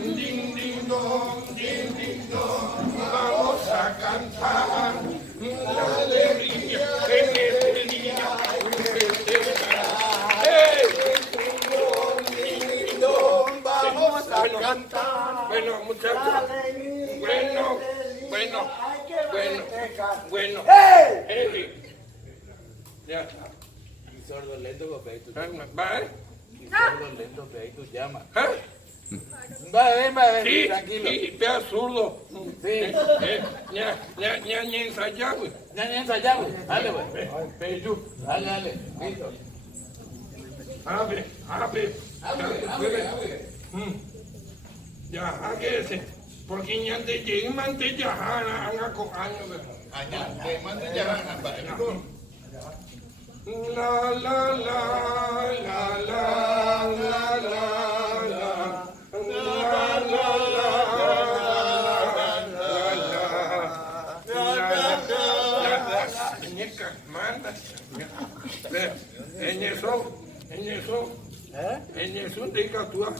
Ding, ding, dong, vamos a cantar la alegría en este día. Ding, dong, vamos a cantar. Bueno, muchachos, bueno. Ya está. Y sordo lento, porque ahí tú ¿Va? Y sordo lento, que ahí tú llamas. ¿Eh? Va, Sí, tranquilo. sí, vea zurdo. Sí. Ya ensayado. Ya ensayamos. Dale, pues. Peyu. Dale. Listo. Abre. Ya, hágase. Porque ya te llegan de Yahana, con años de. Allá, te mande ya. La la la la la la la. En eso de catua.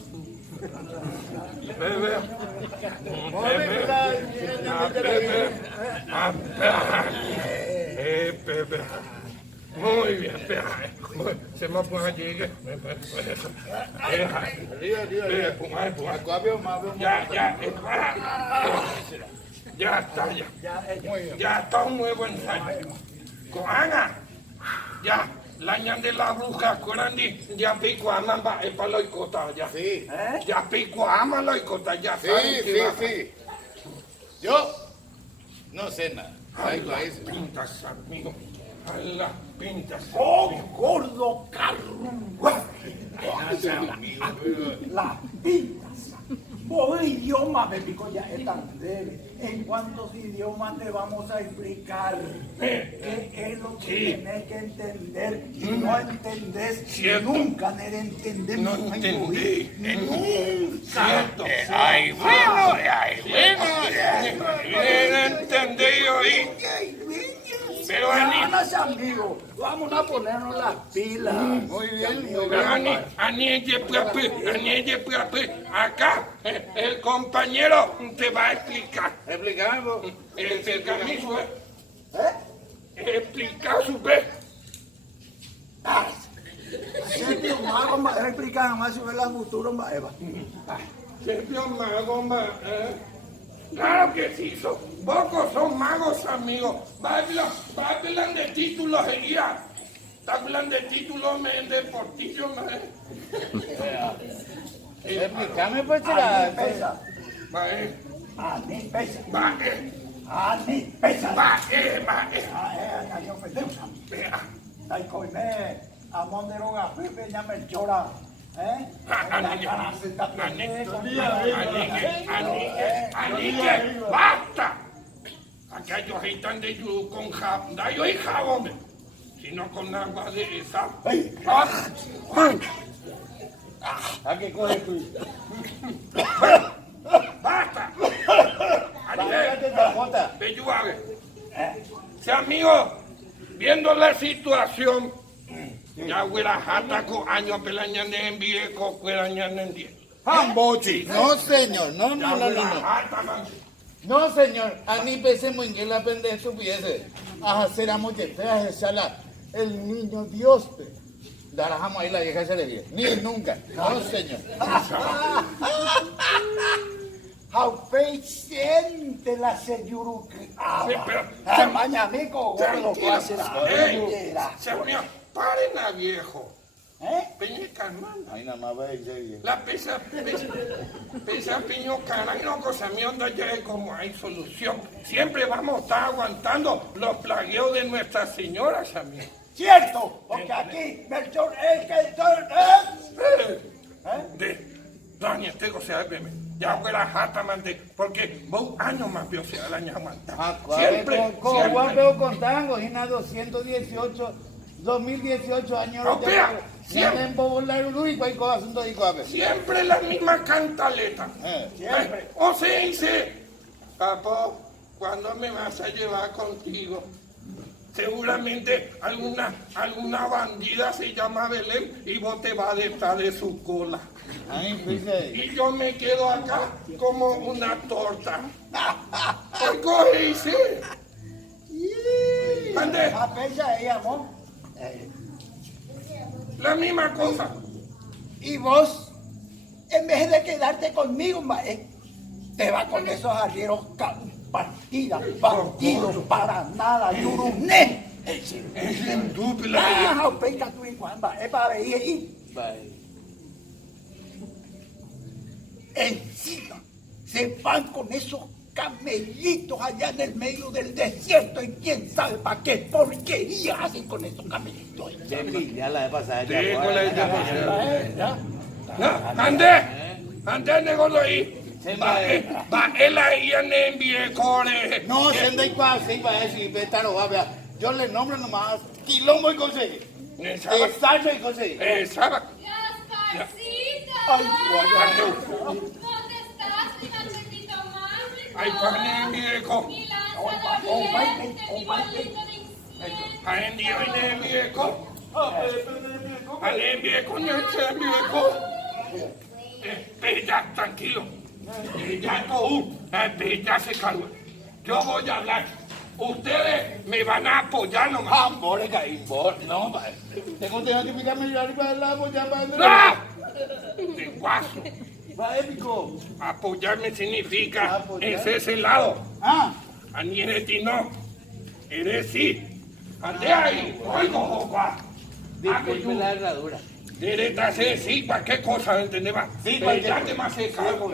Muy bien, se me puede llegar. Ya está. Ya está un nuevo ensayo. Coana, ya, la ñan de la bruja, Corandi, ya pico a mamba, es para la icota, ya. Sí. Ya pico a mamba la icota, ya saben que va. Sí. Yo no sé nada. Ay, las pintas, amigo. Ay, las pintas. ¡Oh, gordo carruaje! Las pintas. Vos idioma, me pico ya es tan débil. ¿En cuántos idiomas te vamos a explicar qué es lo que tienes que entender? Y no entendés, Cierto. nunca le entendemos. No entendí. Nunca. Cierto. Ay, bueno. Entendí hoy. Pero Hermanos amigos, vamos a ponernos las pilas. Muy bien. Acá el compañero te va a explicar. Explicamos. El camino, explicar su vez. Sergio Mago va a explicar más sobre las futuras Eva. Sergio Mago, claro que sí, pocos son magos, amigos. Va a hablar de títulos de guía. Está hablando de títulos de portillo, Explícame, pues, A mí pesa. Va, A mí pesa. va, A mí pesa. va. Yo perdemos. Dai coime, a Monderoga, Pepe, ya me chora. Anique, basta. Acá yo están de yugo con jabón, da yo y jabón, sino con agua de esa. ¿A qué coge tú? Basta. Bájate la jota. Beyuave. Si amigo, viendo la situación, ya hubiera jata con años pelañan de envíe con cuerañan en 10. Hambochi. No, señor. No. No, señor. Ani pensemos en que la pendeja estupiese. A hacer amo de feas de sala. El niño Dios. Darajamos ahí la vieja se le dio. Ni nunca. No, señor. Haupei siente la seyuruki. Mañamico, gordo, clase la Señor, paren a viejo. Peñica, hermano. Ahí nada más va a ir. La pesa piño cara y no cosa mi onda ya es como hay solución. Siempre vamos a estar aguantando los plagueos de Nuestras Señoras, amigo. Cierto, porque aquí Melchor es que Doña, tengo que verme. Ya fuera jata, mande, porque vos años más vio se la año aguanta. Siempre. Con tango, y 218 2018 años. O sea, Siempre en Popular y cualquier asunto de Coape. Siempre la misma cantaleta. Siempre. O se dice, papo, ¿cuándo me vas a llevar contigo? Seguramente alguna bandida se llama Belén y vos te vas detrás de su cola. Ay, pues, Y yo me quedo acá como una torta. ¿Por qué dice? Ande, A fecha ella, amor. la misma cosa. Y vos, en vez de quedarte conmigo, te vas con esos arrieros partidos para nada, yuruné. Es en dupla. Ah, penca tú y Juanba, es para ver y encima se van con esos camellitos allá en el medio del desierto y quién sabe para qué porquería hacen con esos camellitos. ya la vez pasada. Sí, con la vez pasada. ¿Ya? No, ande, negocio ahí. Va, él ahí en Viecore. No, se anda y pase, y para decir, vetaro, va, vea. Yo le nombro nomás Quilombo y conseguir. Ensayo y conseguir. ¿Sabes? ¡Gasparcito! Ay, ¿Dónde estás, mi Manchecito mágico? Ay, pan viejo. Mi lanza de dientes, mi bolito de incienso. Ay, viejo. Ay, viejo, no es viejo. Ya, tranquilo. Ya tú, ya se calma. Yo voy a hablar. Ustedes me van a apoyar nomás. Amor, no, padre. Tengo que explicarme yo arriba del lado, ya para ¡No! De guaso. Va épico. Apoyarme significa Apoyar. ese lado. Ah, A ni eres ti no. Eres sí. Ande ahí. Oigo, Joca. disculpe la herradura. Derecha se sí, ¿para qué cosa entendés más? Sí, Ya te me hace cargo.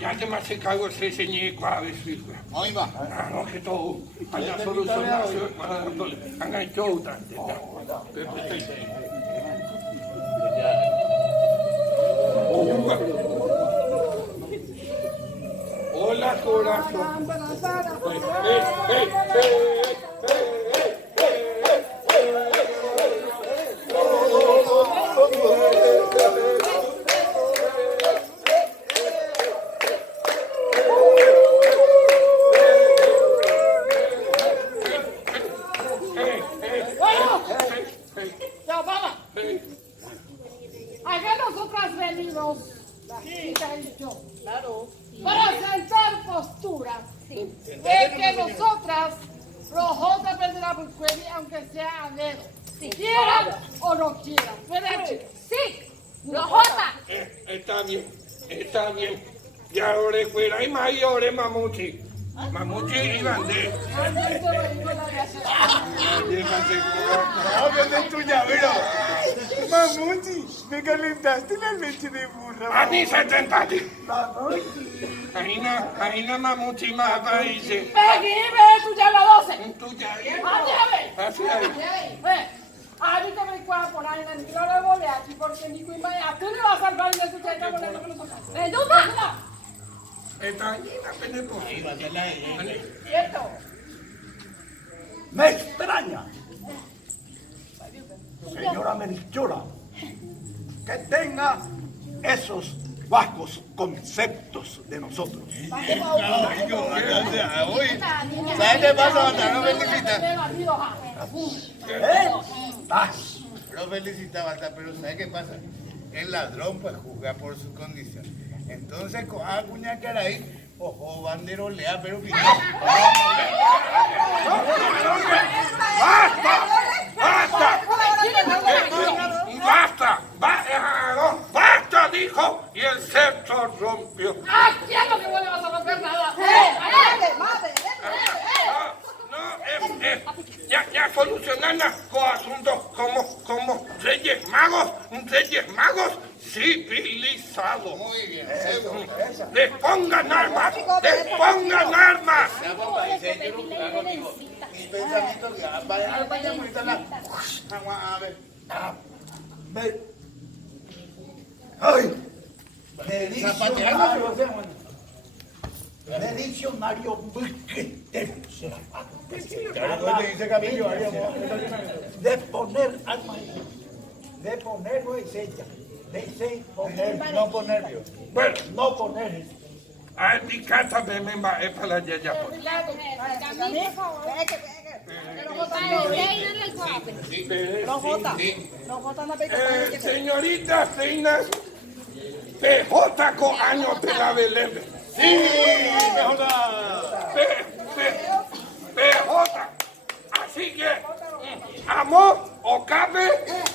Ya te me hace cargo ese señor a veces. Ahí va. No, que todo. Haya solucionado. Hagan el show. Hola, corazón. Ya, vamos. Acá nosotras venimos, la chica y yo, para sentar postura de que nosotras, rojotas de la burguería, aunque sea anero, quieran o no quieran, ¿verdad, chicas? Sí, rojota. Está bien. Ya oré fuera y más y oré mamuchi. Mamuchi y bandé. No, de tu llavero. Mamuchi, me calentaste la leche de burra. Ani 70. Ahí no mamuchi más países. Peggy, ve, tú ya la 12. Tú ya Así ahí. a mí te me cuadra por ahí, ni lo le volé aquí, porque ni cuima ya. Tú le vas a salvar y eso te está volando con nosotros. ¡Duda! Está ahí, apenas posible. ¿Cierto? Me extraña, señora Melchora, que tenga esos bajos conceptos de nosotros. ¿Sabes qué pasa, Bata? No felicita. Lo felicita, Bata, pero ¿sabes qué pasa? El ladrón pues juzga por su condición. Entonces, coja cuña que ahí, ojo, banderolea, pero que ¡Basta! Dijo, y el sexo rompió. ¡Ah, quién lo que no le vas a romper nada! Ya solucionan los asuntos como reyes magos civilizados. muy bien. ¡Despongan armas! ¡Despongan armas! Ya, papá, dice, yo no jugar contigo. Mis pensamientos, vaya ahorita la... A ver. ¡Ay! Me dice Zapateando. me dice diccionario Wikipedia. Claro, te dice Camilo, De poner al maíz. De poner no es ella. De poner. no poner Dios. Bueno, No poner. a ti cata bemba es para la yaya. Señorita Reinas, PJ con años de la Belén. ¡Sí! ¡PJ! PJ. Así que, amor, Ocabe,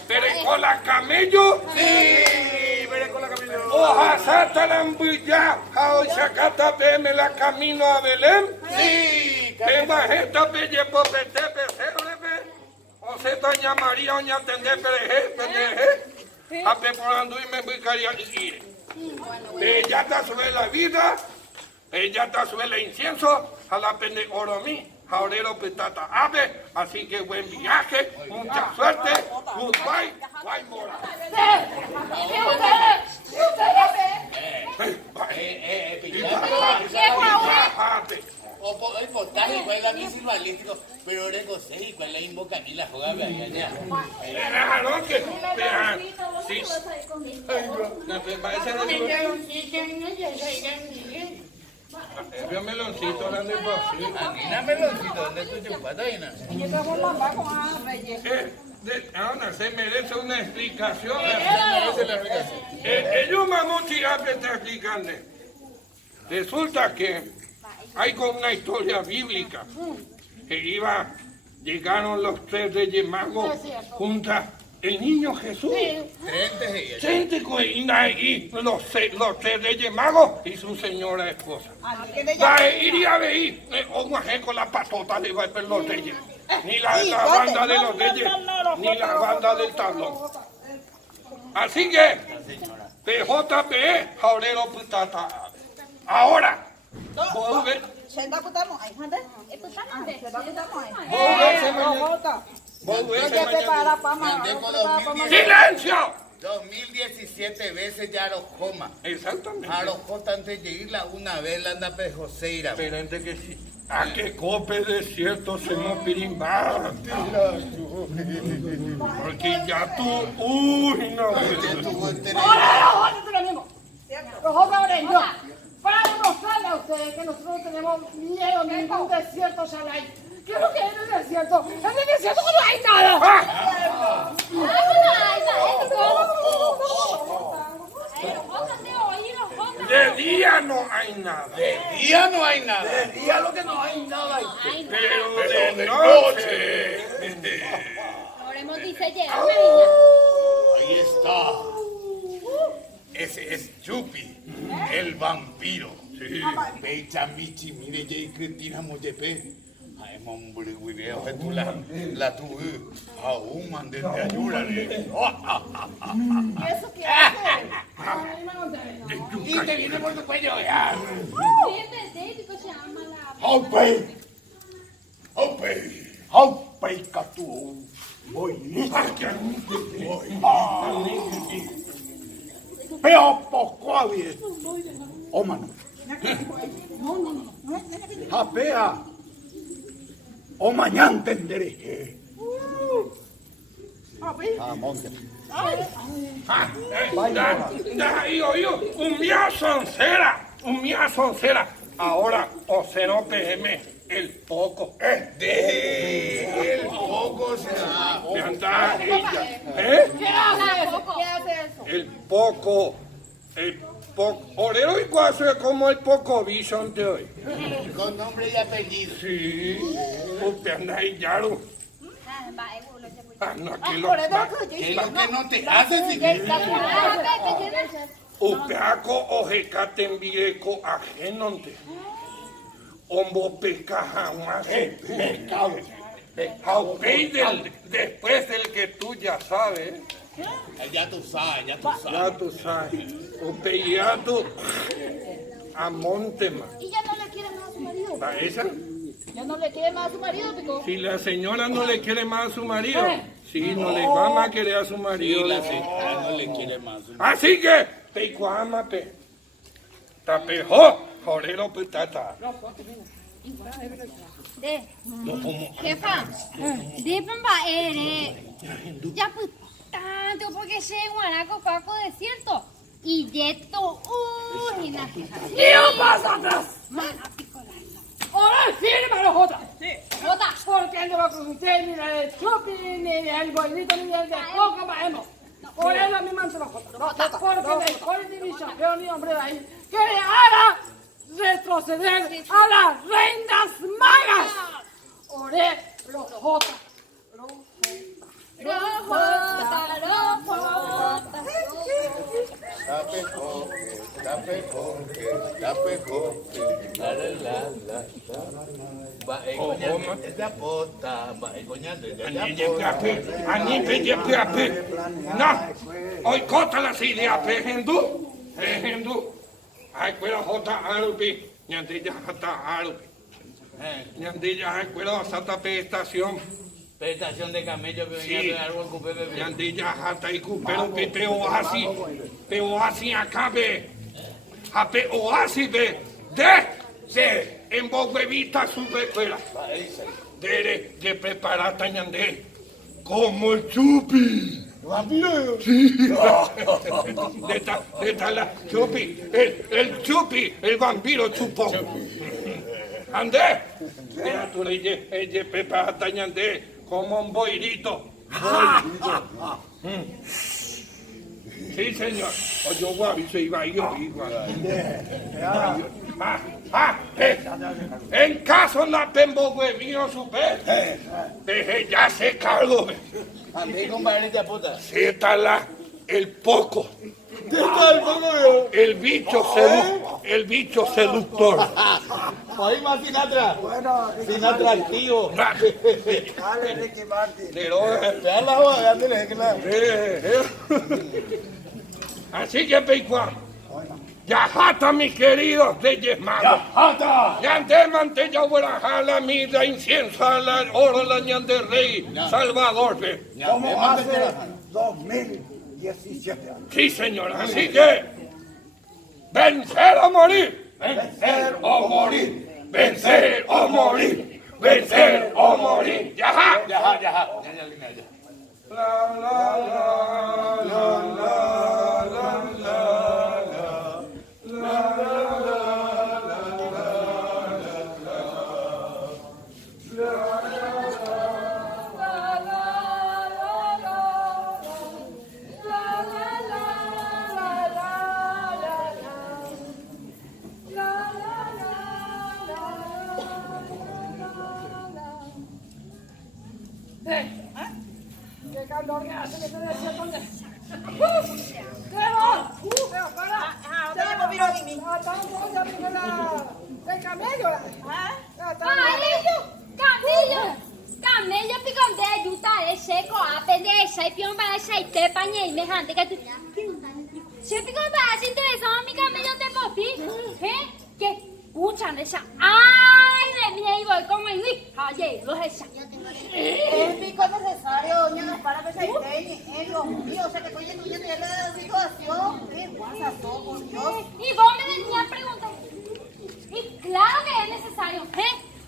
Perecola Camello, ¡Sí! ¡Veré con la Camilo! Hoja Santa Lambuya, Jaochacata, veme la camino a Belén. ¡Sí! Venga, esta belle popete, pesebrebe, o se doña María, oña tende pereje, a peporando y me buscaría ir. Ella te sube la vida, ella te sube el incienso, a la pende oro mí. Jaurero petata ave, así que buen viaje, mucha suerte, goodbye, guay mora. O por el potaje, igual la misil balístico, pero recoce igual la invoca y la juega allá. Claro que, vean, sí. El meloncito grande Anina meloncito, ¿dónde tu chupata, Ina? ahora se merece una explicación. Merece la explicación. Ellos vamos a tirar que está explicando. Resulta que hay con una historia bíblica que llegaron los tres reyes magos junto el niño Jesús. Gente y los tres reyes magos y su señora esposa. Iría a ver, con la patota le va a ver los reyes. Ni la banda de los reyes, ni la banda del tablón. Así que, PJP, Jaurero Putata. Ahora, volver. ¡Silencio! 2017 veces ya lo coma. Exactamente. A los cotas antes de irla una vez la anda Joseira. Esperante que sí. A que cope de cierto se nos pirimba. Porque ya tú. Uy, no. Para demostrarle a ustedes que nosotros no tenemos miedo a ningún desierto, Shalai. ¿Qué es lo que hay en el desierto? En el desierto no hay nada. De día no hay nada. Ya no hay nada. De día lo que no hay nada. Pero de noche. Ahí está. Ese es Chupi, el vampiro. Sí. Becha Michi, mire, Jay Cristina Moyepe. Ay, hombre, video que tú la tuve. Aún mandé de ayuda. ¿Eso qué hace? Y te viene por tu cuello. Hopey. Hopey, catu. Voy. Pero poco había. Oh, mano. Japea. O mañana entenderé. Monte. Un mía soncera. Ahora, o se no PM, el poco. El poco será. Me anda ella. ¿Qué hace eso? ¿Qué hace eso? El poco. Orero y cuazo es como el poco vision de hoy. Con nombre y apellido. Sí. Usted anda ahí, Yaro. No, aquí lo. ¿Qué es lo que no te hace, si Upeaco ojecate envieco ajenonte. Ombo peca jamás. Pecado. Aupei después del que tú ya sabes. Ya tú sabes. Ya tú sabes. Upeiato a Montema. Y ya no le quiere más a su marido. ¿A esa? Ya no le quiere más a su marido, Pico. Si la señora no le quiere más a su marido, sí, no le va a querer a su marido. La señora no le quiere más. Así que, Peicuamape, Tapejó, Jorero putata. 네. Jefa, dime va ya pues tanto porque se guaraco paco desierto y de esto na. ¡Dios pasa atrás! Ahora sí, hermano Jota. Jota. Porque no va a conocer ni del shopping, ni del boinito, ni del de poco maemos. Por eso a mí me lo Jota. Porque el Col División ni hombre de ahí quiere ahora retroceder a las reinas magas. Oré, los Jota. No, hoy corta la idea, Hindu. Hay que Jota Arupi, Ñandilla Jata Arupi. Ñandilla hay que Santa estación. Estación de camello que venía a algo con bebé. Ñandilla Jata y Cupero Pepe Oasi acabe. Ape Oasi de en Boguevita Subescuela. De preparata Ñandé. Como el chupi. ¡Vampiro! Sí. Chupi, el chupi, el vampiro chupó. Andé. Tú le preparata Ñandé como un boirito. Sí, señor. O yo guavi se iba yo igual. En caso la pembo vino su pez. Ya se cargó. Andé compadre de puta. Se está el poco. ¿Qué tal, Pablo? El bicho seductor. Ahí más Sinatra. Bueno, Sinatra activo. dale, Ricky Martin. Te da la hoja, dándole, claro. Así que, Peicuá, ya jata, mis queridos reyes magos. Ya ande mantella buena jala, mida, incienso, la oro, la ñande rey, Salvador. Como hace 2017 años. Sí, señora, así que, vencer o morir. Vencer O morir. Vencer o morir. Vencer o morir. Ya. Ya. ¡Qué calor que hace que te decía dónde! ¡Pero para! ¡Ya me vino a mí! ¡El camello! Camello picante yuta seco apende saipion para saite pañe y mejante que tú. Se picó para se interesaba mi camello de popi. Que escuchan esa. ¡Ay, de mí y voy como en mí! ¡Oye, los esa! Es pico necesario, doña Gaspara, que se empeñe. Dios mío, o sea que coño, tú ya tienes la situación. ¿Qué pasa todo, por Dios? Y vos me venías a preguntar. Y claro que es necesario,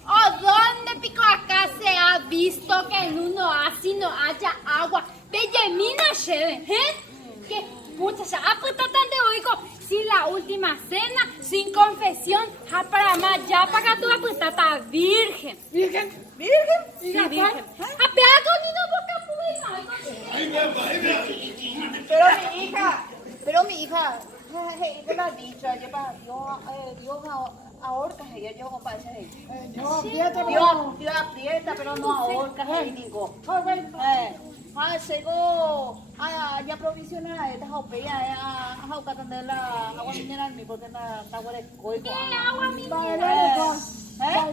¿O dónde pico acá se ha visto que en un oasis no haya agua? Bellemina lleve, Que pucha, se ha puesto tanto oigo. Sin la última cena, sin confesión, para más ya para tu aputata virgen. ¿Virgen? Sí, virgen. Apea con no boca Pero mi hija, te lo ha dicho, ayer para Dios ahorca ella, yo compadre. Dios aprieta, pero no ahorca, digo. Ya provisiona esta jopea, a jaucatande la agua mineral, porque la agua de coico. ¿Qué agua mineral?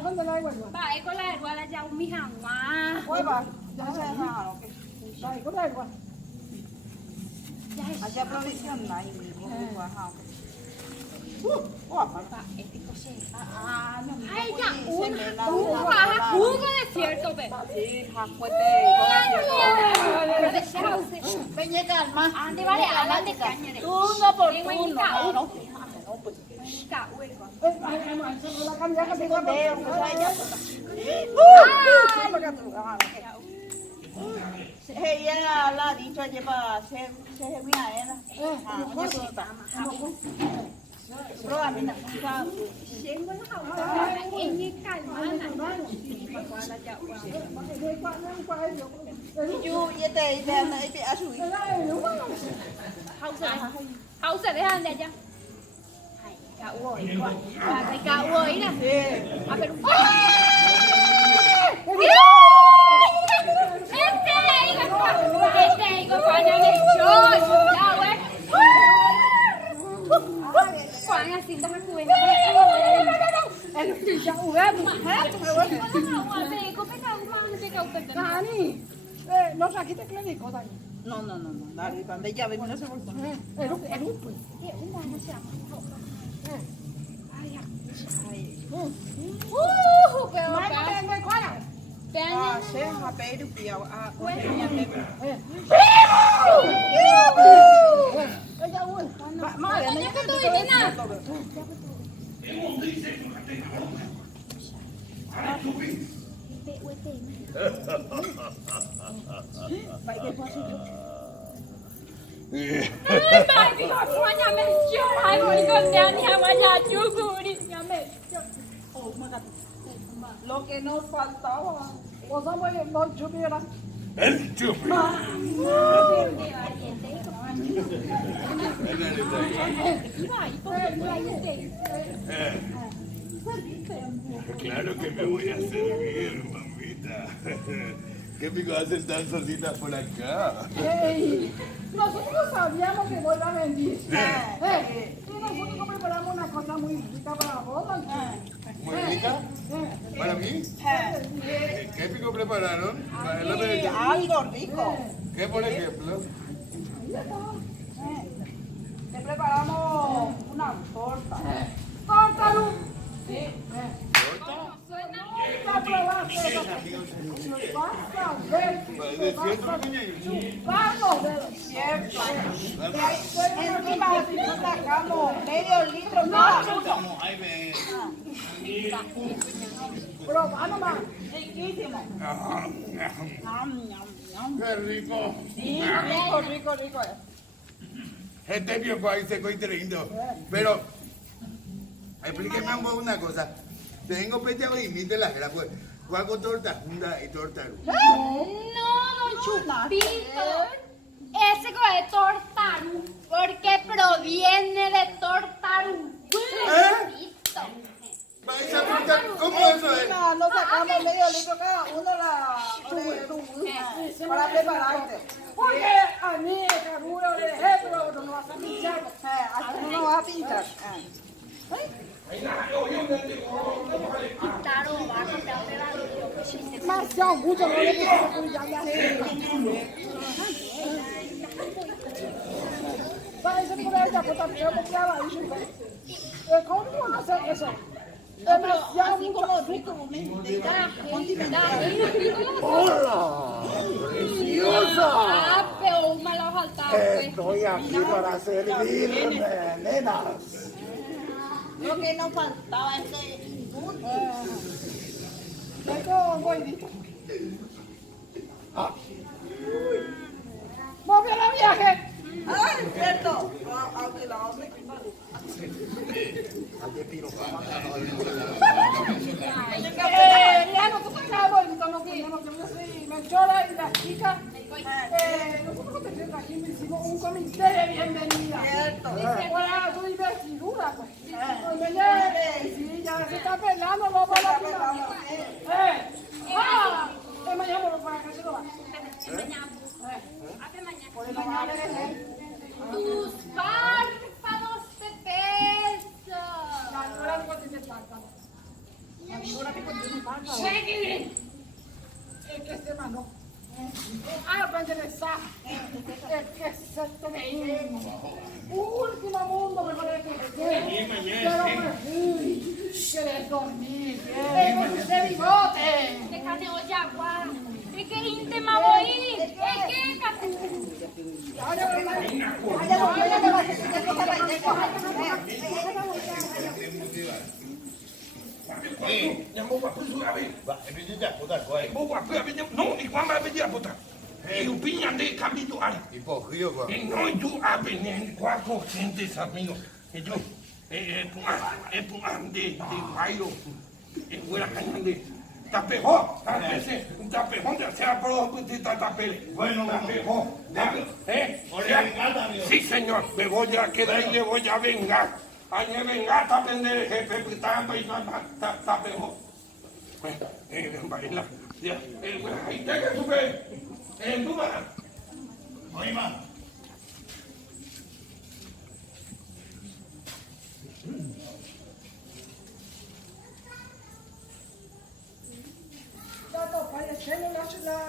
¿Dónde la agua? Va, con la agua ya un mijamá. Hueva, ya se dejaron. ¿Con la agua? Allá provisiona y mi Ay, ya, jugo de cierto, ve. Peña calma. Ande, vale, hablan de caña. Uno por uno. Cahueco. La cambiar que tengo Veo, pues ahí ya. Ella la ha dicho ayer para se mía ella. Oye, puta. Bro, a mí no. Tengo la jauta en mi calmana. Yo ya te a su Hausa dejan de allá. Ay, cahuoy. Ay, cahuoy, mira. A ver. Este hijo cuando me echó, ya, güey. Juan así las cuentas. No trajiste clínico, Dani. No, dale, cuando ella ve no se volvió. El upo. Ah, se ha pedido piao. Ah, madre, no te doy nada. Lo que nos faltaba. Vos somos los chupieras. El chupi. Claro que me voy a servir, mamita. ¿Qué pico hacen tan solitas por acá? Nosotros sabíamos que vos la vendís. Y nosotros preparamos una cosa muy rica para vos. ¿Muy rica? ¿Para mí? ¿Qué pico prepararon? Algo rico. ¿Qué, por ejemplo? Le preparamos una torta. ¡Torta, Luz! ¿Torta? ¡Ya probaste! ¡Vas a ver! ¿De cierto, muñeco? ¡Vamos, dedos! Encima si no sacamos medio litro más. Ahí ve. ¡Probá nomás! Riquísimo. ¡Qué rico! Sí, rico. Este viejo ahí seco y lindo. Pero, explíqueme una cosa. Tengo pechado y mite las grapas. Hago torta junta y torta. No, don Chupito. Ese es tortarú, porque proviene de tortarú. ¿Cómo eso es? No sacamos medio litro cada uno para prepararte. Porque a mí, Caruro, le dejé, pero no vas a pinchar. Así no vas a pinchar. Marcial, mucho no le puse ya parece que por ella, pero también me quedaba ahí. ¿Cómo van a hacer eso? Demasiado mucho rico. ¡Hola! ¡Preciosa! Pero me lo faltaste. Estoy aquí para servirme, nenas. Lo que nos faltaba es que Tengo un boidito. ¡Vos bien el viaje! ¡Ah, es cierto! Aunque la otra Ya nosotros acá boidito nos fuimos, yo soy Melchora y las chicas. Nosotros que aquí hicimos un comité de bienvenida. Para tu investidura, pues. Sí, ya se está pelando, no para la final. Te mañana para acá se lo va. Tus párpados te pesan. Ahora no tiene párpado. Es que se mandó. Ah, para interesar. Es que se te veía. Último mundo me parece que pero querés dormir. ¡De bigote! Déjame oye agua. Es que íntimo voy. Es que Ya mau apa tu abi? Ini dah putar kau. Mau apa abi? No, ni kau apa dia putar? Eu pinha de cambio do ar. Ipo rio kau. E não tu abi nem quatro centes amigos. E tu tu ande de bailo. E fuera cañande. Tapejó, tapejón de sea pro putita tapele. Bueno, tapejó. Sí, señor, me voy a quedar y le voy a vengar. Ay, me vengar, tapender el jefe, pitamba y tapejó. Baila. Ahí te que sube. Tú vas. Oye, ma.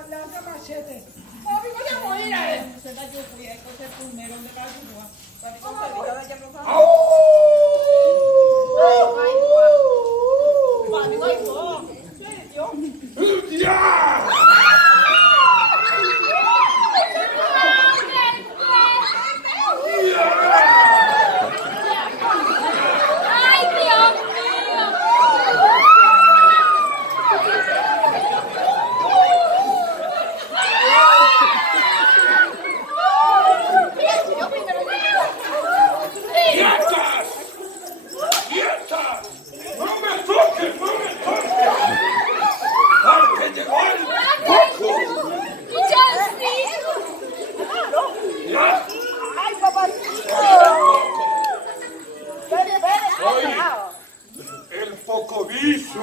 La machete. Papi, voy a morir a él. ¡Ya! ¡Ay, Dios mío! ¡Quietas! ¡Quietas! ¡No me toques! ¡No me toques! ¡Porque llegó el poco! ¿Ya? ¡Ay, papacito! Oye, el poco bicho.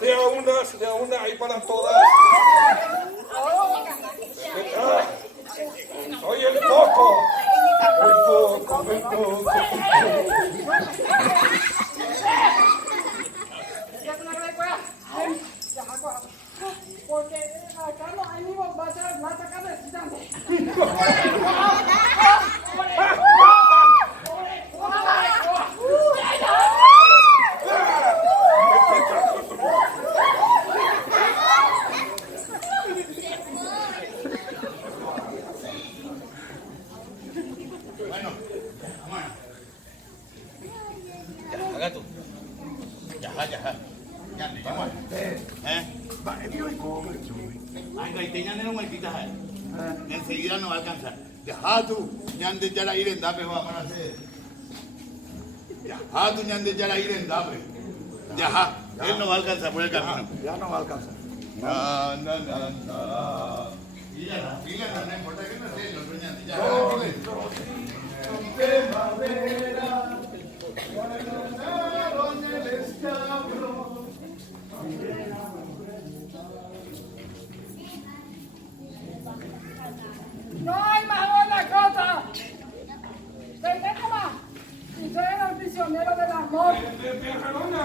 De a una, ahí para todas. Soy el poco. El poco, el poco. Porque acá no hay ni va a echar plata acá necesitando. Bueno, vamos. Ya, haga tú. Ya. Ya, vamos. Ay, gaiteña no vueltitas ahí. Enseguida no va a alcanzar. Deja tú, ñande ya la ir en dape, vamos a hacer. Deja tú, ñande ya la ir en dape. Deja, él no va a alcanzar por el camino. Ya no va a alcanzar. No. Fíjala, no importa que no esté, los ñande ya. No hay más buena cosa. ¿Tengo más? Usted era el prisionero del amor. Perrona.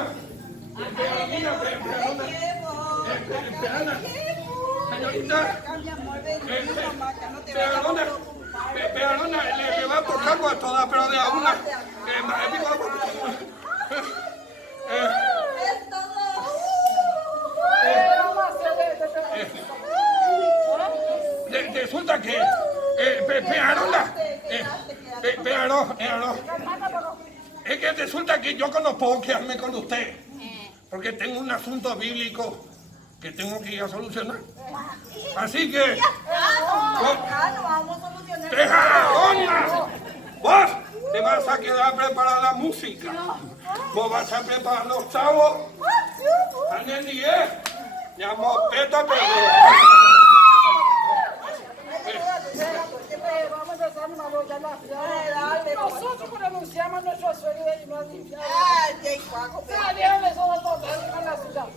Perrona, le va a tocar a todas, pero de a una. Resulta que es que resulta que yo no puedo quedarme con usted porque tengo un asunto bíblico que tengo que ir a solucionar. Así que vos te vas a quedar preparada la música, vos vas a preparar los chavos, llamo Peta Vamos a empezar una voz ya la fiesta. Nosotros pronunciamos nuestro sueño de irnos al infierno. Salieron esos dos a la ciudad.